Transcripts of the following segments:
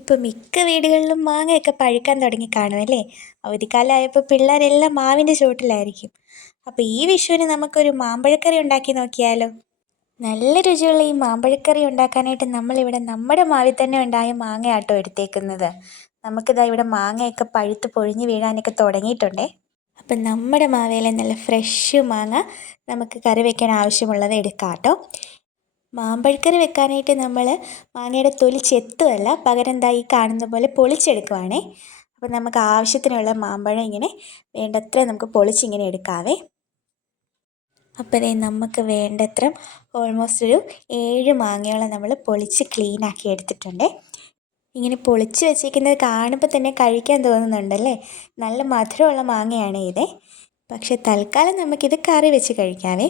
ഇപ്പോൾ മിക്ക വീടുകളിലും മാങ്ങയൊക്കെ പഴുക്കാൻ തുടങ്ങി കാണുമല്ലേ. അവധിക്കാലമായപ്പോൾ പിള്ളേരെല്ലാം മാവിൻ്റെ ചുവട്ടിലായിരിക്കും. അപ്പോൾ ഈ വിഷുവിന് നമുക്കൊരു മാമ്പഴക്കറി ഉണ്ടാക്കി നോക്കിയാലോ. നല്ല രുചിയുള്ള ഈ മാമ്പഴക്കറി ഉണ്ടാക്കാനായിട്ട് നമ്മളിവിടെ നമ്മുടെ മാവിൽ തന്നെ ഉണ്ടായ മാങ്ങയാട്ടോ എടുത്തേക്കുന്നത്. നമുക്കിതാ ഇവിടെ മാങ്ങയൊക്കെ പഴുത്ത് പൊഴിഞ്ഞ് വീഴാനൊക്കെ തുടങ്ങിയിട്ടുണ്ടേ. അപ്പം നമ്മുടെ മാവേലെ നല്ല ഫ്രഷ് മാങ്ങ നമുക്ക് കറി വയ്ക്കാൻ ആവശ്യമുള്ളത് എടുക്കാം കേട്ടോ. മാമ്പഴക്കറി വെക്കാനായിട്ട് നമ്മൾ മാങ്ങയുടെ തൊലി ചെത്തുമല്ല, പകരം ഈ കാണുന്ന പോലെ പൊളിച്ചെടുക്കുവാണേ. അപ്പോൾ നമുക്ക് ആവശ്യത്തിനുള്ള മാമ്പഴം ഇങ്ങനെ വേണ്ടത്ര നമുക്ക് പൊളിച്ചിങ്ങനെ എടുക്കാവേ. അപ്പോൾ നമുക്ക് വേണ്ടത്ര ഓൾമോസ്റ്റ് ഒരു 7 മാങ്ങയോളം നമ്മൾ പൊളിച്ച് ക്ലീനാക്കി എടുത്തിട്ടുണ്ട്. ഇങ്ങനെ പൊളിച്ച് വെച്ചിരിക്കുന്നത് കാണുമ്പോൾ തന്നെ കഴിക്കാൻ തോന്നുന്നുണ്ടല്ലേ. നല്ല മധുരമുള്ള മാങ്ങയാണ് ഇത്. പക്ഷേ തൽക്കാലം നമുക്കിത് കറി വെച്ച് കഴിക്കാവേ.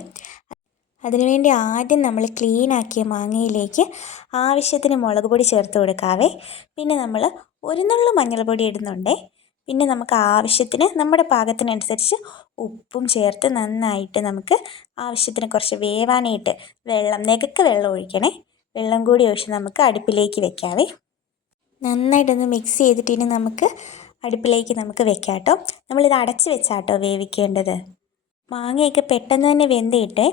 അതിനുവേണ്ടി ആദ്യം നമ്മൾ ക്ലീനാക്കിയ മാങ്ങയിലേക്ക് ആവശ്യത്തിന് മുളക് പൊടി ചേർത്ത് കൊടുക്കാവേ. പിന്നെ നമ്മൾ ഒരു നുള്ളു മഞ്ഞൾപ്പൊടി ഇടുന്നുണ്ടേ. പിന്നെ നമുക്ക് ആവശ്യത്തിന് നമ്മുടെ പാകത്തിനനുസരിച്ച് ഉപ്പും ചേർത്ത് നന്നായിട്ട് നമുക്ക് ആവശ്യത്തിന് കുറച്ച് വേവാനായിട്ട് നെകക്ക് വെള്ളം ഒഴിക്കണേ. വെള്ളം കൂടി ഒഴിച്ച് നമുക്ക് അടുപ്പിലേക്ക് വെക്കാവേ. നന്നായിട്ടൊന്ന് മിക്സ് ചെയ്തിട്ട് നമുക്ക് അടുപ്പിലേക്ക് നമുക്ക് വെക്കാം കേട്ടോ. നമ്മളിത് അടച്ച് വെച്ചാട്ടോ വേവിക്കേണ്ടത്. മാങ്ങയൊക്കെ പെട്ടെന്ന് തന്നെ വെന്തിട്ട്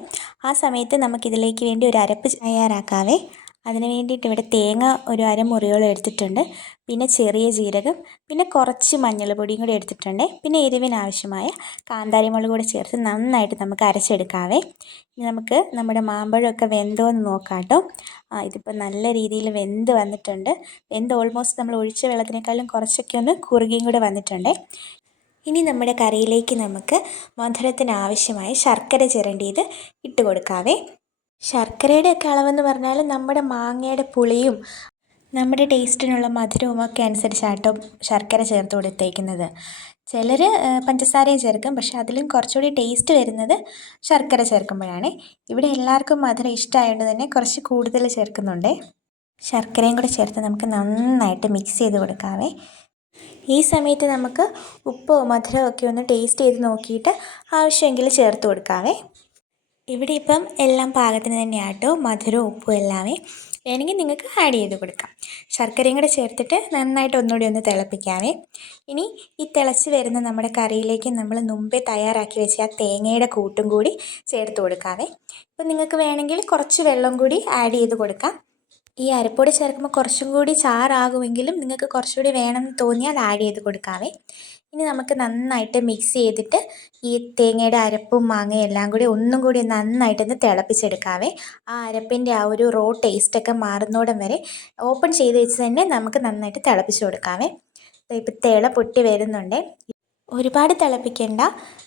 ആ സമയത്ത് നമുക്കിതിലേക്ക് വേണ്ടി ഒരു അരപ്പ് തയ്യാറാക്കാവേ. അതിന് വേണ്ടിയിട്ട് ഇവിടെ തേങ്ങ ഒരു അരമുറിയോളം എടുത്തിട്ടുണ്ട്. പിന്നെ ചെറിയ ജീരകം, പിന്നെ കുറച്ച് മഞ്ഞൾപ്പൊടിയും കൂടി എടുത്തിട്ടുണ്ട്. പിന്നെ എരിവിനാവശ്യമായ കാന്താരി മുളക് കൂടി ചേർത്ത് നന്നായിട്ട് നമുക്ക് അരച്ചെടുക്കാവേ. ഇനി നമുക്ക് നമ്മുടെ മാമ്പഴമൊക്കെ വെന്തോ എന്ന് നോക്കാം കേട്ടോ. ഇതിപ്പോൾ നല്ല രീതിയിൽ വെന്ത് വന്നിട്ടുണ്ട്. ഓൾമോസ്റ്റ് നമ്മൾ ഒഴിച്ച വെള്ളത്തിനേക്കാളും കുറച്ചൊക്കെ ഒന്ന് കുറുകിയും കൂടെ വന്നിട്ടുണ്ട്. ഇനി നമ്മുടെ കറിയിലേക്ക് നമുക്ക് മധുരത്തിന് ആവശ്യമായ ശർക്കര ചിരണ്ടിയത് ഇട്ട് കൊടുക്കാവേ. ശർക്കരയുടെയൊക്കെ അളവെന്ന് പറഞ്ഞാൽ നമ്മുടെ മാങ്ങയുടെ പുളിയും നമ്മുടെ ടേസ്റ്റിനുള്ള മധുരവും ഒക്കെ അനുസരിച്ചാട്ടോ ശർക്കര ചേർത്ത് കൊടുത്തേക്കുന്നത്. ചിലർ പഞ്ചസാരയും ചേർക്കും, പക്ഷെ അതിലും കുറച്ചുകൂടി ടേസ്റ്റ് വരുന്നത് ശർക്കര ചേർക്കുമ്പോഴാണ്. ഇവിടെ എല്ലാവർക്കും മധുരം ഇഷ്ടമായതുകൊണ്ട് തന്നെ കുറച്ച് കൂടുതൽ ചേർക്കുന്നുണ്ട്. ശർക്കരയും കൂടെ ചേർത്ത് നമുക്ക് നന്നായിട്ട് മിക്സ് ചെയ്ത് കൊടുക്കാവേ. ഈ സമയത്ത് നമുക്ക് ഉപ്പോ മധുരമോ ഒക്കെ ഒന്ന് ടേസ്റ്റ് ചെയ്ത് നോക്കിയിട്ട് ആവശ്യമെങ്കിൽ ചേർത്ത് കൊടുക്കാവേ. ഇവിടെ ഇപ്പം എല്ലാം പാകത്തിന് തന്നെയാട്ടോ, മധുരവും ഉപ്പും എല്ലാമേ. വേണമെങ്കിൽ നിങ്ങൾക്ക് ആഡ് ചെയ്ത് കൊടുക്കാം. ശർക്കരയും കൂടെ ചേർത്തിട്ട് നന്നായിട്ട് ഒന്നുകൂടി ഒന്ന് തിളപ്പിക്കാവേ. ഇനി ഈ തിളച്ച് വരുന്ന നമ്മുടെ കറിയിലേക്ക് നമ്മൾ മുമ്പേ തയ്യാറാക്കി വെച്ച ആ തേങ്ങയുടെ കൂട്ടും കൂടി ചേർത്ത് കൊടുക്കാവേ. ഇപ്പം നിങ്ങൾക്ക് വേണമെങ്കിൽ കുറച്ച് വെള്ളം കൂടി ആഡ് ചെയ്ത് കൊടുക്കാം. ഈ അരപ്പൊടി ചേർക്കുമ്പോൾ കുറച്ചും കൂടി ചാറാകുമെങ്കിലും നിങ്ങൾക്ക് കുറച്ചുകൂടി വേണമെന്ന് തോന്നിയാൽ ആഡ് ചെയ്ത് കൊടുക്കാവേ. ഇനി നമുക്ക് നന്നായിട്ട് മിക്സ് ചെയ്തിട്ട് ഈ തേങ്ങയുടെ അരപ്പും മാങ്ങയും എല്ലാം കൂടി ഒന്നും കൂടി നന്നായിട്ടൊന്ന് തിളപ്പിച്ചെടുക്കാവേ. ആ അരപ്പിൻ്റെ ആ ഒരു റോ ടേസ്റ്റൊക്കെ മാറുന്നോടം വരെ ഓപ്പൺ ചെയ്ത് വെച്ച് തന്നെ നമുക്ക് നന്നായിട്ട് തിളപ്പിച്ച് കൊടുക്കാവേ. ഇപ്പോൾ തിള പൊട്ടി വരുന്നുണ്ട്. ഒരുപാട് തിളപ്പിക്കേണ്ട,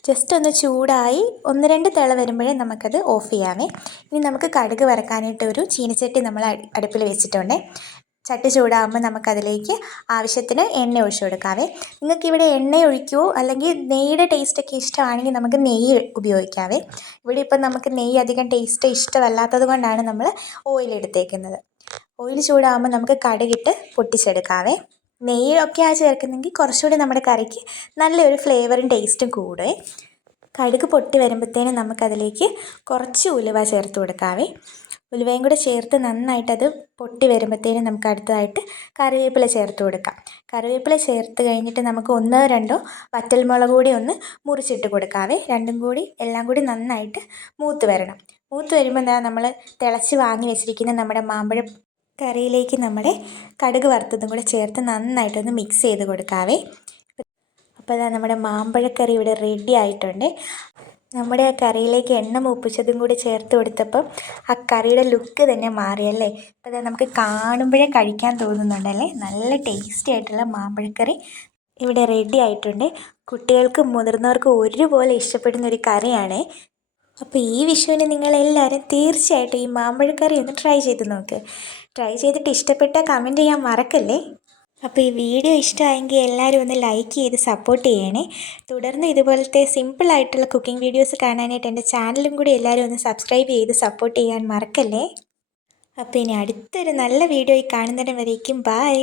ജസ്റ്റ് ഒന്ന് ചൂടായി 1-2 തിള വരുമ്പോഴേ നമുക്കത് ഓഫ് ചെയ്യാവേ. ഇനി നമുക്ക് കടുക് വറക്കാനായിട്ട് ഒരു ചീനച്ചട്ടി നമ്മൾ അടുപ്പിൽ വെച്ചിട്ടുണ്ട്. ചട്ടി ചൂടാകുമ്പോൾ നമുക്കതിലേക്ക് ആവശ്യത്തിന് എണ്ണ ഒഴിച്ചു കൊടുക്കാവേ. നിങ്ങൾക്കിവിടെ എണ്ണ ഒഴിക്കുമോ അല്ലെങ്കിൽ നെയ്യുടെ ടേസ്റ്റൊക്കെ ഇഷ്ടമാണെങ്കിൽ നമുക്ക് നെയ്യ് ഉപയോഗിക്കാവേ. ഇവിടെ ഇപ്പം നമുക്ക് നെയ്യ് അധികം ടേസ്റ്റ് ഇഷ്ടമല്ലാത്തത് കൊണ്ടാണ് നമ്മൾ ഓയിൽ എടുത്തേക്കുന്നത്. ഓയിൽ ചൂടാകുമ്പോൾ നമുക്ക് കടുകിട്ട് പൊട്ടിച്ചെടുക്കാവേ. നെയ്യൊക്കെയാണ് ചേർക്കുന്നെങ്കിൽ കുറച്ചുകൂടി നമ്മുടെ കറിക്ക് നല്ലൊരു ഫ്ലേവറും ടേസ്റ്റും കൂടും. കടുക് പൊട്ടി വരുമ്പോഴത്തേനും നമുക്കതിലേക്ക് കുറച്ച് ഉലുവ ചേർത്ത് കൊടുക്കാവേ. ഉലുവയും കൂടെ ചേർത്ത് നന്നായിട്ടത് പൊട്ടി വരുമ്പോഴത്തേനും നമുക്ക് അടുത്തതായിട്ട് കറിവേപ്പില ചേർത്ത് കൊടുക്കാം. കറിവേപ്പില ചേർത്ത് കഴിഞ്ഞിട്ട് നമുക്ക് 1-2 വറ്റൽമുളക് കൂടി ഒന്ന് മുറിച്ചിട്ട് കൊടുക്കാവേ. രണ്ടും കൂടി എല്ലാം കൂടി നന്നായിട്ട് മൂത്ത് വരണം. മൂത്ത് വരുമ്പോൾ നമ്മൾ തിളച്ച് വാങ്ങി വെച്ചിരിക്കുന്ന നമ്മുടെ മാമ്പഴ കറിയിലേക്ക് നമ്മുടെ കടുക് വറുത്തതും കൂടെ ചേർത്ത് നന്നായിട്ടൊന്ന് മിക്സ് ചെയ്ത് കൊടുക്കാവേ. അപ്പോൾ നമ്മുടെ മാമ്പഴക്കറി ഇവിടെ റെഡി ആയിട്ടുണ്ട്. നമ്മുടെ കറിയിലേക്ക് എണ്ണ മൂപ്പിച്ചതും കൂടി ചേർത്ത് കൊടുത്തപ്പം ആ കറിയുടെ ലുക്ക് തന്നെ മാറിയല്ലേ. അപ്പോൾ നമുക്ക് കാണുമ്പോഴേ കഴിക്കാൻ തോന്നുന്നുണ്ടല്ലേ. നല്ല ടേസ്റ്റി ആയിട്ടുള്ള മാമ്പഴക്കറി ഇവിടെ റെഡി ആയിട്ടുണ്ട്. കുട്ടികൾക്കും മുതിർന്നവർക്കും ഒരുപോലെ ഇഷ്ടപ്പെടുന്ന ഒരു കറിയാണ്. അപ്പോൾ ഈ വിഷുവിന് നിങ്ങളെല്ലാവരും തീർച്ചയായിട്ടും ഈ മാമ്പഴക്കറി ഒന്ന് ട്രൈ ചെയ്ത് നോക്ക്. ട്രൈ ചെയ്തിട്ട് ഇഷ്ടപ്പെട്ടാൽ കമൻറ്റ് ചെയ്യാൻ മറക്കല്ലേ. അപ്പോൾ ഈ വീഡിയോ ഇഷ്ടമായെങ്കിൽ എല്ലാവരും ഒന്ന് ലൈക്ക് ചെയ്ത് സപ്പോർട്ട് ചെയ്യണേ. തുടർന്ന് ഇതുപോലത്തെ സിമ്പിളായിട്ടുള്ള കുക്കിംഗ് വീഡിയോസ് കാണാനായിട്ട് എൻ്റെ ചാനലും കൂടി എല്ലാവരും ഒന്ന് സബ്സ്ക്രൈബ് ചെയ്ത് സപ്പോർട്ട് ചെയ്യാൻ മറക്കല്ലേ. അപ്പോൾ ഇനി അടുത്തൊരു നല്ല വീഡിയോയിൽ കാണുന്നിടം വരേക്കും ബൈ.